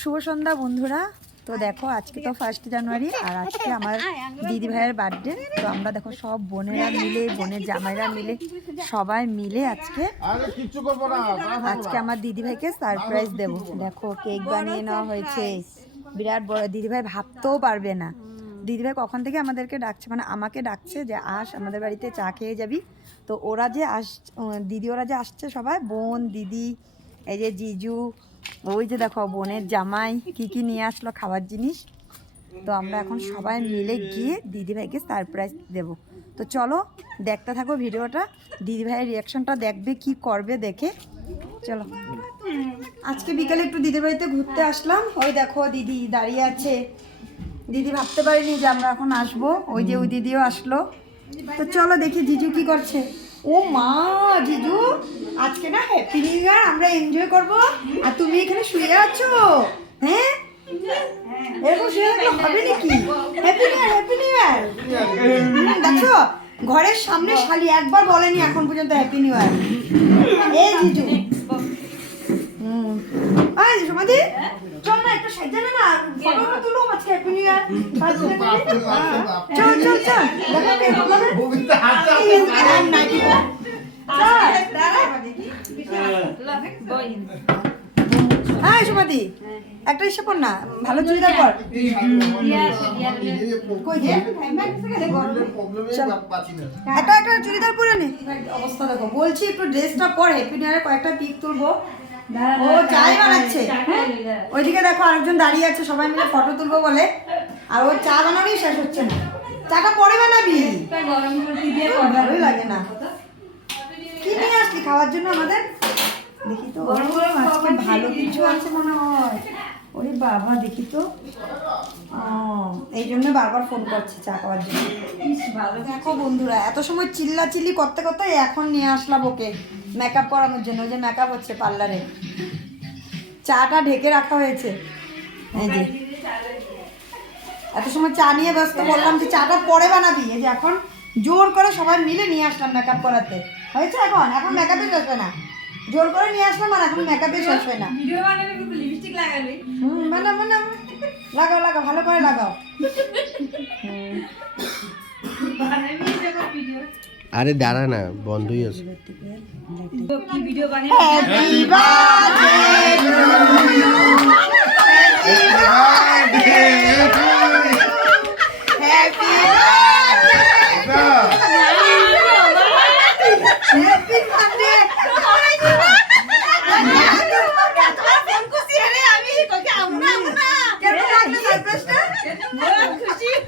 শুভ সন্ধ্যা বন্ধুরা। তো দেখো আজকে তো ফার্স্ট জানুয়ারি আর আজকে আমার দিদি ভাইয়ের বার্থডে তো আমরা দেখো সব বোনেরা মিলে বোনের জামাইরা মিলে সবাই মিলে আজকে আরে কিচ্ছু করব না আজকে আমার দিদি ভাইকে সারপ্রাইজ দেব। দেখো কেক বানিয়ে নেওয়া হয়েছে। বিরাট বড় দিদি ভাই ভাবতেও পারবে না। দিদি ভাই কখন থেকে আমাদেরকে ডাকছে? মানে আমাকে ডাকছে যে আস আমাদের বাড়িতে চা খেয়ে যাবি। তো ওরা যে আস দিদি ওরা যে আসছে সবাই বোন দিদি এই যে জিজু ওই যে দেখো বোনের জামাই কি কি নিয়ে আসলো খাবার জিনিস। তো আমরা এখন সবাই মিলে গিয়ে দিদিভাইকে সারপ্রাইজ দেব। তো চলো, দেখতে থাকো ভিডিওটা। দিদিভাইয়ের রিয়াকশনটা দেখবে, কি করবে দেখে। চলো। আজকে বিকালে একটু দিদির বাড়িতে ঘুরতে আসলাম। ওই দেখো দিদি দাঁড়িয়ে আছে। দিদি ভাবতে পারিনি যে আমরা এখন আসব। ওই যে ওই দিদিও আসলো। তো চলো দেখি জিজু কি করছে। ও মা জিজু আজকে না হ্যাপি নিউ ইয়ার আমরা এনজয় করব। আর তুমি এখানে শুয়ে আছো? হ্যাঁ? এরকম শুয়ে থাকলে হবে নাকি? Happy new year happy new year দেখছ? ঘরের সামনে শালি একবার বলেনি এখন পর্যন্ত হ্যাপি নিউ ইয়ার এই জিজু। হুম। আয় সমাধি চল না একটু সাজা না ফটো তুলো আজকে হ্যাপি নিউ ইয়ার চল চল চল। দেখো কে বলবে ভূমিতে হাত হ্যাঁ সুমাদি একটা ইসে পর না ভালো চুড়িদার পর একটা একটা চুড়িদার পরে নে। অবস্থা দেখো বলছি একটু ড্রেসটা পর হ্যাপি নিউ ইয়ারে কয়েকটা পিক তুলবো। ও চাই বানাচ্ছে? ওইদিকে দেখো আরেকজন দাঁড়িয়ে আছে সবাই মিলে ফটো তুলবো বলে। আর ও চা বানানোই শেষ হচ্ছে না। চাটা পরে বানাবি? ভালোই লাগে না। কি নিয়ে আসলি খাওয়ার জন্য আমাদের? দেখি তো আজকে ভালো কিছু আছে মনে হয়। ওরে বাবা দেখি তো। এই জন্য বারবার ফোন করছে চা খাওয়ার জন্য। দেখো বন্ধুরা এত সময় চিল্লা চিল্লি করতে করতে এখন নিয়ে আসলাম ওকে মেকআপ করানোর জন্য ওই যে মেকআপ হচ্ছে পার্লারে চাটা ঢেকে রাখা হয়েছে। এই যে। এত সময় চা নিয়ে ব্যস্ত বললাম যে চাটা পরে বানাবি। এই যে এখন জোর করে সবাই মিলে নিয়ে আসলাম মেকআপ করাতে হয়েছে এখন? এখন মেকআপে শেষ না। জোর করে নিয়ে আসলাম আর এখন মেকআপে শেষ হয় না। ভিডিও বানাবে কিন্তু লিপস্টিক লাগাবে হুম বানাও লাগাও লাগাও ভালো করে লাগাও। আরে দাঁড়া না বন্ধই আছে। কি video. Happy Happy birthday. Phone করছি আরে আমি তোকে আমরা আমরা কেমন লাগল সারপ্রাইজটা? বড় খুশি যাই পাইছে এরা আইছে না বুঝে পায় যাই পাইছে দেখো হ্যাঁ আমি কতবার খুশি আয় আয় না আমরা আমরা কি খাবি ভিডিও বানাতে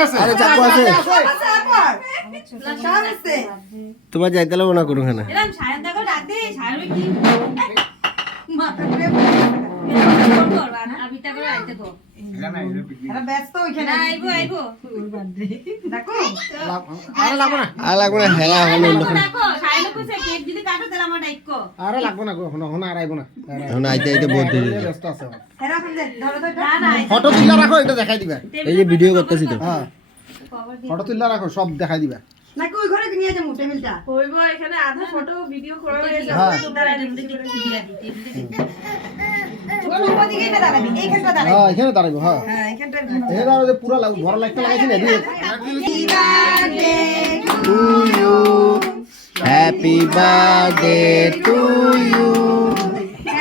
আছে আচ্ছা, আবার। সারা দিচ্ছে। তোমার যাইতে লাগবো না কোনো খানা। মাথা ঘুরে ফোন কর আবিটা করে আইতে কো আরে লাগবো না। হেলা হলো আরে লাগবো না এখন এখন আর আইবো না। এখন আইতে আইতে বহুত দেরি ব্যস্ত আছে এরা এখন যে ধরো তো এটা। না না ফটো তুললা রাখো এটা দেখাই দিবা। এই যে ভিডিও করতেছি তো। হ্যাঁ। ফটো তুললা রাখো সব দেখাই দিবা। নাকি ওই ঘরে নিয়ে যাব টেবিলটা? হইবো এখানে আধা ফটো ভিডিও করা হয়ে যাবে। হ্যাঁ। তোমরা দিতে। এটা দাঁড়াবি হ্যাঁ এখানে দাঁড়াবো হ্যাঁ হ্যাঁ পুরা লাগ বড় লাইটটা লাগাইছি না দিয়ে Happy birthday to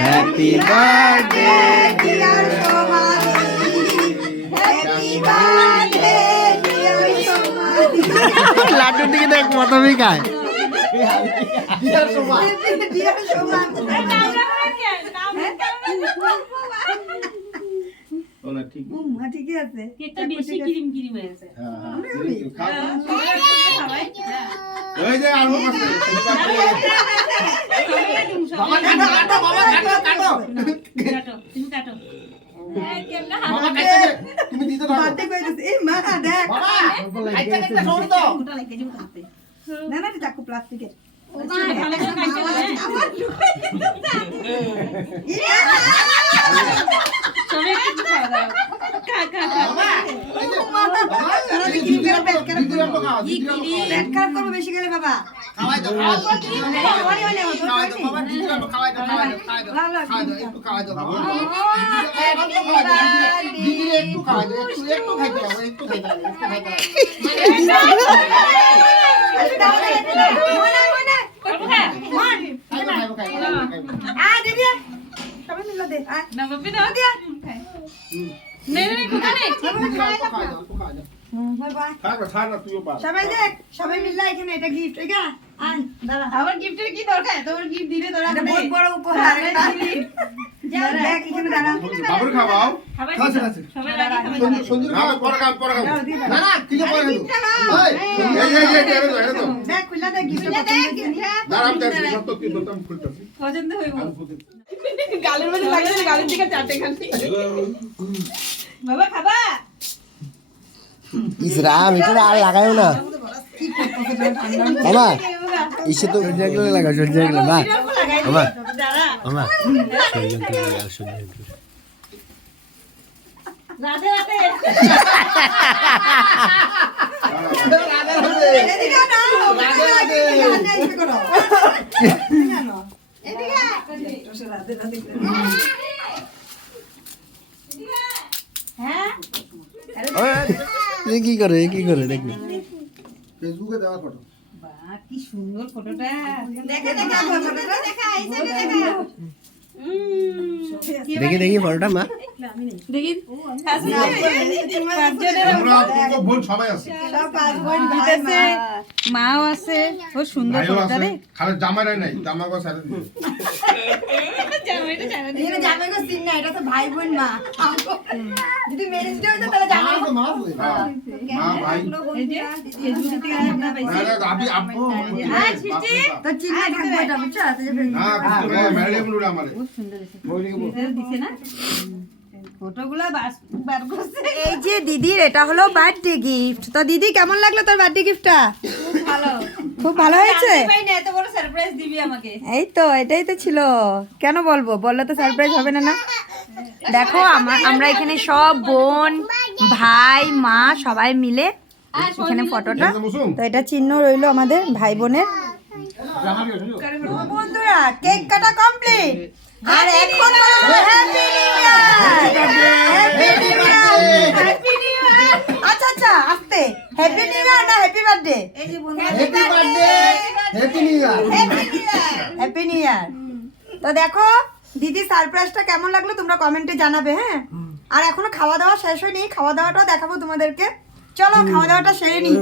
happy birthday happy birthday. Happy birthday dear Somali. লাড্ডুর দিকে দেখ প্রথমেই খায় Dear Somali. ঠিক। ও মা আছে। কেকটা বেশি ক্রিম ক্রিম হয়েছে হ্যাঁ খাবি? সবাই এই যে আর বাবা কাটো কাটো বাবা কাটো কাটো। কাটো তুমি কাটো। তুমি দিতে কাটতে না না প্লাস্টিকের। বেশি গেলে বাবা খাওয়াই দাও খাওয়াই দাও খাওয়াই দাও একটু খাওয়াই দাও বাবা একটু খাওয়াই দাও একটু একটু খাইতে হবে একটু খাইতে হবে একটু খাইতে হবে করব হ্যাঁ খাইবো খাইবো খাইবো খাইবো আ দিদি সবাই মিলে দে আ না বাপি দাও দিয়া নে নে কোথা নেই খাওয়াই দাও খাওয়াই দাও খাওয়াই দাও বাবা থাকো থাকো তুইও পা সবাই দেখ সবাই মিলে এখানে এটা গিফট এটা আন দাঁড়া আমার গিফটের কি দরকার তোমার গিফট দিলে তোরা বহুত বড় উপহার এটা দেখ এখানে দাঁড়া বাবুর খাওয়াও খাচ্ছে, খাচ্ছে। সবাই সঞ্জু না পরে খাও পরে খাও না না কিলো পরে খাও এই এই এই এই এই হইব। গালের মধ্যে লাগলে গালের দিকে চাটে খালি। বাবা খাবা। ইসরাম এটা আর লাগায়ও না। মামা ইসে তো সূর্য লাগা সূর্য না মামা দাঁড়া মামা লাগা সূর্য রাধে রাধে। রাধে রাধে। করো? হ্যাঁ? কি করে কি করে দেখবি ফেসবুকে দেওয়া ফটো। কি সুন্দর ফটোটা। দেখা দেখা ফটোটা। দেখা এই দেখা দেখি দেখি ফটোটা মা। দেখি। মাও আছে। ও সুন্দর ফটোটা আছে। রে খালি জামাই নাই জামা গো এখানে জামাই গো সিন না এটা তো ভাই বোন মা যদি ম্যারেজ ডে হতো তাহলে জামাই গো মা ভাই। এই যে ফেসবুক থেকে আমরা পাইছি না না আবি আপু তো চিন্তা থাকবে এটা বুঝছ? তো যে না ম্যারেজ মুড় আমারে। দিছে না? ফটোগুলা বাস বার করছে। এই যে দিদির এটা হলো বার্থডে গিফট তো দিদি কেমন লাগল তোর বার্থডে গিফটটা ভালো। খুব ভালো হয়েছে? এই তো এটাই তো ছিল। কেন বলব? বললে তো সারপ্রাইজ হবে না না? দেখো আমার আমরা এখানে সব বোন ভাই মা সবাই মিলে এখানে ফটোটা। তো এটা চিহ্ন রইল আমাদের ভাই বোনের। বন্ধুরা কেক কাটা কমপ্লিট আর এখন happy new year happy new year আচ্ছা আচ্ছা আস্তে। হ্যাপি নিউ ইয়ার না হ্যাপি বার্থডে এই যে বন্ধু happy birthday happy new year happy new year তো দেখো দিদি সারপ্রাইজটা কেমন লাগল তোমরা কমেন্টে জানাবে হ্যাঁ? আর এখনও খাওয়া দাওয়া শেষ হয়নি খাওয়া দাওয়াটাও দেখাবো তোমাদেরকে। চলো খাওয়া দাওয়াটা সেরে নি।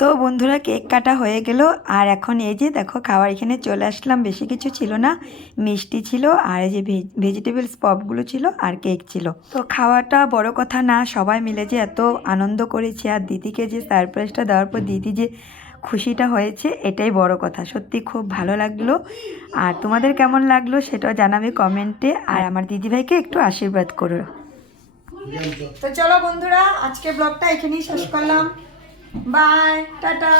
তো বন্ধুরা কেক কাটা হয়ে গেল, আর এখন এই যে দেখো খাবার এখানে চলে আসলাম, বেশি কিছু ছিল না, মিষ্টি ছিল, আর এই যে ভেজিটেবলস পপগুলো ছিল, আর কেক ছিল। তো খাওয়াটা বড় কথা না, সবাই মিলে যে এত আনন্দ করেছি, আর দিদিকে যে সারপ্রাইজটা দেওয়ার পর দিদি যে খুশিটা হয়েছে, এটাই বড় কথা। সত্যি খুব ভালো লাগল। আর তোমাদের কেমন লাগল সেটাও জানাবে কমেন্টে, আর আমার দিদিভাইকে একটু আশীর্বাদ করো। তো চলো বন্ধুরা আজকে ব্লগটা এখানেই শেষ করলাম। By tata